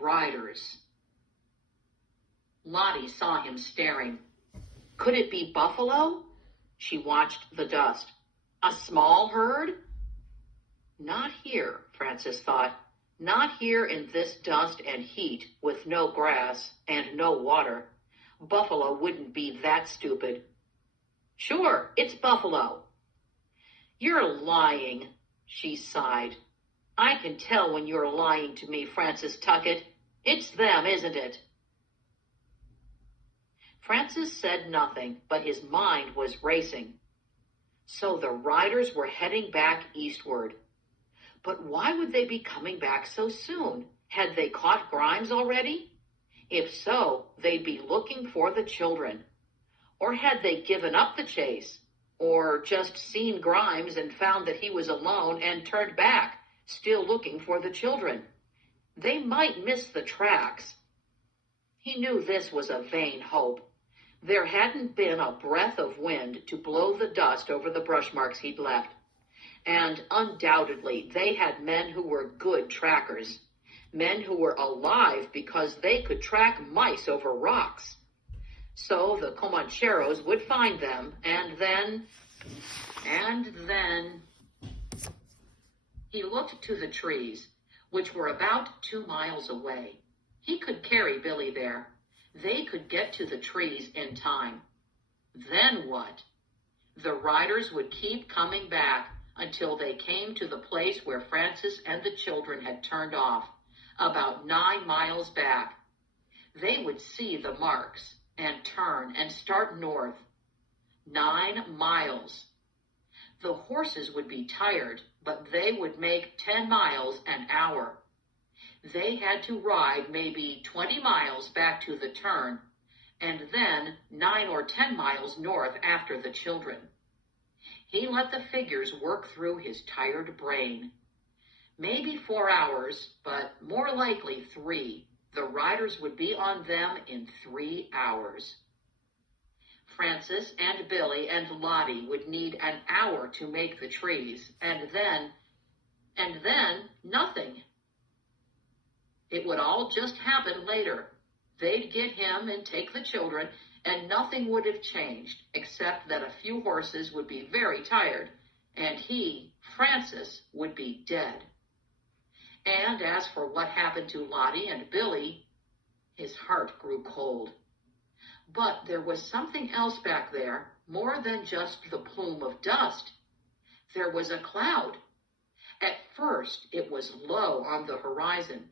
riders. Lottie saw him staring. Could it be buffalo? She watched the dust. A small herd? Not here, Frances thought. Not here in this dust and heat with no grass and no water. Buffalo wouldn't be that stupid. Sure, it's buffalo. You're lying, she sighed. I can tell when you're lying to me, Francis Tuckett. It's them, isn't it? Francis said nothing, but his mind was racing. So the riders were heading back eastward. But why would they be coming back so soon? Had they caught Grimes already? If so, they'd be looking for the children. Or had they given up the chase? Or just seen Grimes and found that he was alone and turned back, still looking for the children? They might miss the tracks. He knew this was a vain hope. There hadn't been a breath of wind to blow the dust over the brush marks he'd left. And undoubtedly, they had men who were good trackers. Men who were alive because they could track mice over rocks. So the Comancheros would find them, and then... He looked to the trees, which were about 2 miles away. He could carry Billy there. They could get to the trees in time. Then what? The riders would keep coming back until they came to the place where Francis and the children had turned off, about 9 miles back. They would see the marks and turn and start north. 9 miles. The horses would be tired, but they would make 10 miles an hour. They had to ride maybe 20 miles back to the turn, and then 9 or 10 miles north after the children. He let the figures work through his tired brain. Maybe 4 hours, but more likely 3. The riders would be on them in 3 hours. Francis and Billy and Lottie would need an hour to make the trees, and then nothing. It would all just happen later. They'd get him and take the children, and nothing would have changed, except that a few horses would be very tired, and he, Francis, would be dead. And as for what happened to Lottie and Billy, his heart grew cold. But there was something else back there, more than just the plume of dust. There was a cloud. At first, it was low on the horizon,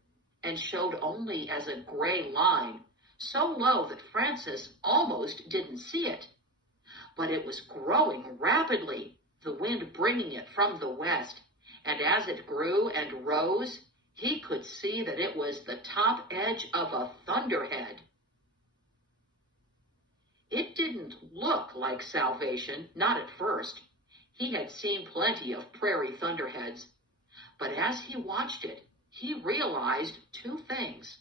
and showed only as a gray line, so low that Francis almost didn't see it. But it was growing rapidly, the wind bringing it from the west, and as it grew and rose, he could see that it was the top edge of a thunderhead. It didn't look like salvation, not at first. He had seen plenty of prairie thunderheads. But as he watched it, he realized 2 things.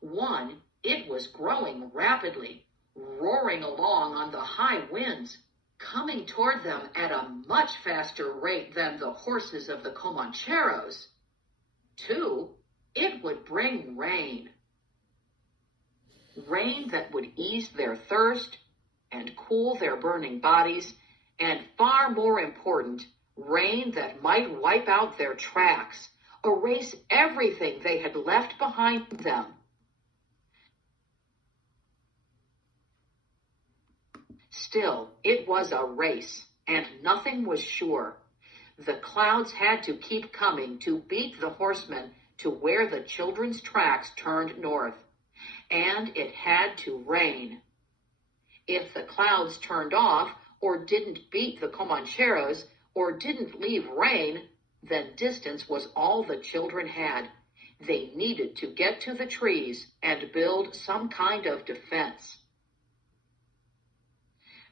One, it was growing rapidly, roaring along on the high winds, coming toward them at a much faster rate than the horses of the Comancheros. 2, it would bring rain. Rain that would ease their thirst and cool their burning bodies, and far more important, rain that might wipe out their tracks, erase everything they had left behind them. Still, it was a race, and nothing was sure. The clouds had to keep coming to beat the horsemen to where the children's tracks turned north. And it had to rain. If the clouds turned off, or didn't beat the Comancheros, or didn't leave rain, then distance was all the children had. They needed to get to the trees and build some kind of defense.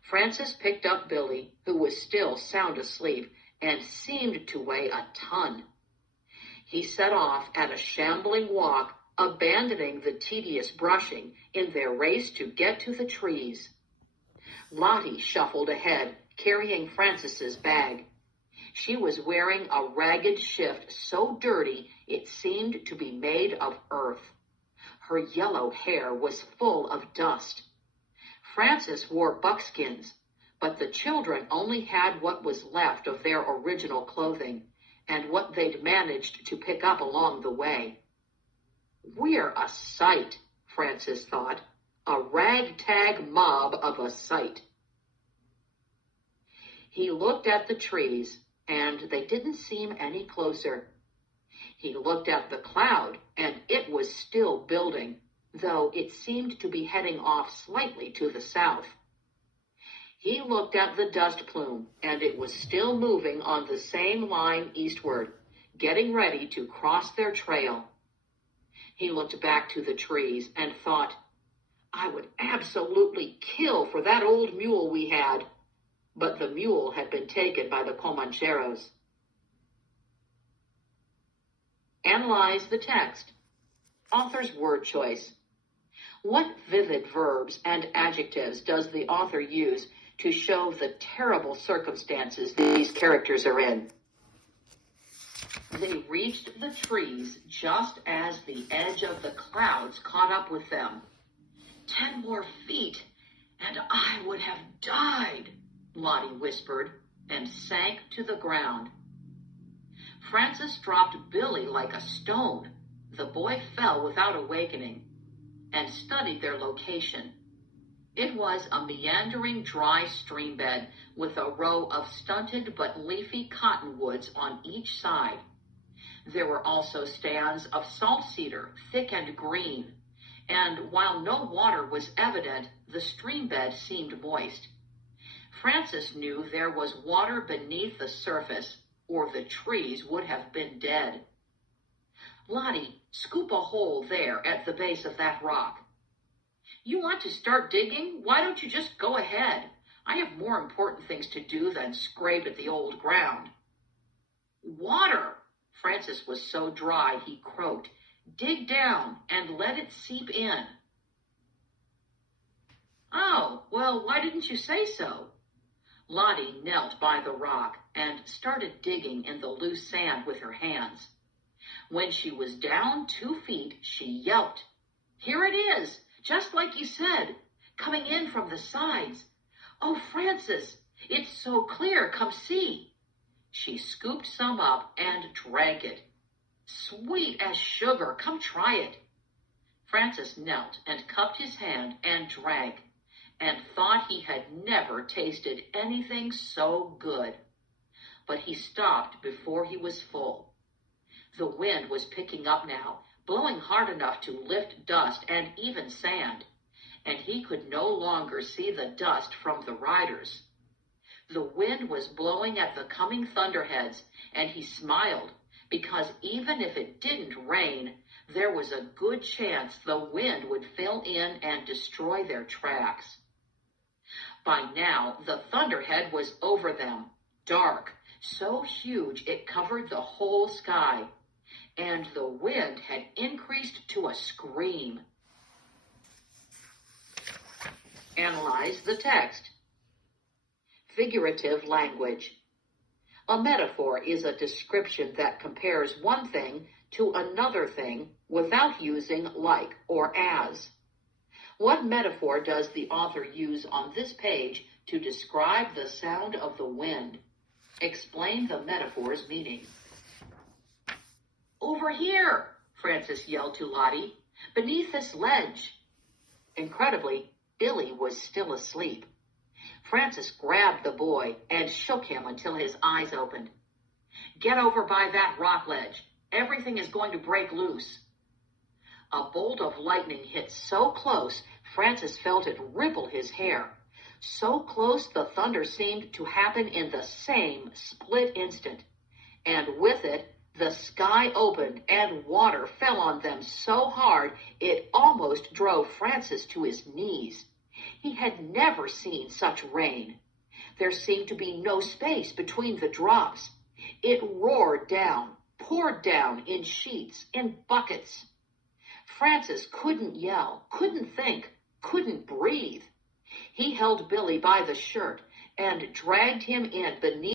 Francis picked up Billy, who was still sound asleep and seemed to weigh a ton. He set off at a shambling walk, abandoning the tedious brushing in their race to get to the trees. Lottie shuffled ahead, carrying Francis's bag. She was wearing a ragged shift so dirty it seemed to be made of earth. Her yellow hair was full of dust. Frances wore buckskins, but the children only had what was left of their original clothing and what they'd managed to pick up along the way. We're a sight, Frances thought, a ragtag mob of a sight. He looked at the trees, and they didn't seem any closer. He looked at the cloud, and it was still building, though it seemed to be heading off slightly to the south. He looked at the dust plume, and it was still moving on the same line eastward, getting ready to cross their trail. He looked back to the trees and thought, I would absolutely kill for that old mule we had. But the mule had been taken by the Comancheros. Analyze the text. Author's word choice. What vivid verbs and adjectives does the author use to show the terrible circumstances these characters are in? They reached the trees just as the edge of the clouds caught up with them. 10 more feet, and I would have died, Lottie whispered, and sank to the ground. Frances dropped Billy like a stone. The boy fell without awakening and studied their location. It was a meandering dry stream bed with a row of stunted but leafy cottonwoods on each side. There were also stands of salt cedar, thick and green, and while no water was evident, the stream bed seemed moist. Frances knew there was water beneath the surface, or the trees would have been dead. Lottie, scoop a hole there at the base of that rock. You want to start digging? Why don't you just go ahead? I have more important things to do than scrape at the old ground. Water! Frances was so dry he croaked. Dig down and let it seep in. Oh, well, why didn't you say so? Lottie knelt by the rock and started digging in the loose sand with her hands. When she was down 2 feet, she yelped. Here it is, just like you said, coming in from the sides. Oh, Frances, it's so clear, come see. She scooped some up and drank it. Sweet as sugar, come try it. Frances knelt and cupped his hand and drank, and thought he had never tasted anything so good. But he stopped before he was full. The wind was picking up now, blowing hard enough to lift dust and even sand, and he could no longer see the dust from the riders. The wind was blowing at the coming thunderheads, and he smiled, because even if it didn't rain, there was a good chance the wind would fill in and destroy their tracks. By now, the thunderhead was over them, dark, so huge it covered the whole sky, and the wind had increased to a scream. Analyze the text. Figurative language. A metaphor is a description that compares one thing to another thing without using like or as. What metaphor does the author use on this page to describe the sound of the wind? Explain the metaphor's meaning. Over here, Frances yelled to Lottie, beneath this ledge. Incredibly, Billy was still asleep. Frances grabbed the boy and shook him until his eyes opened. Get over by that rock ledge. Everything is going to break loose. A bolt of lightning hit so close, Frances felt it ripple his hair. So close the thunder seemed to happen in the same split instant. And with it, the sky opened and water fell on them so hard it almost drove Frances to his knees. He had never seen such rain. There seemed to be no space between the drops. It roared down, poured down in sheets, in buckets. Frances couldn't yell, couldn't think, couldn't breathe. He held Billy by the shirt and dragged him in beneath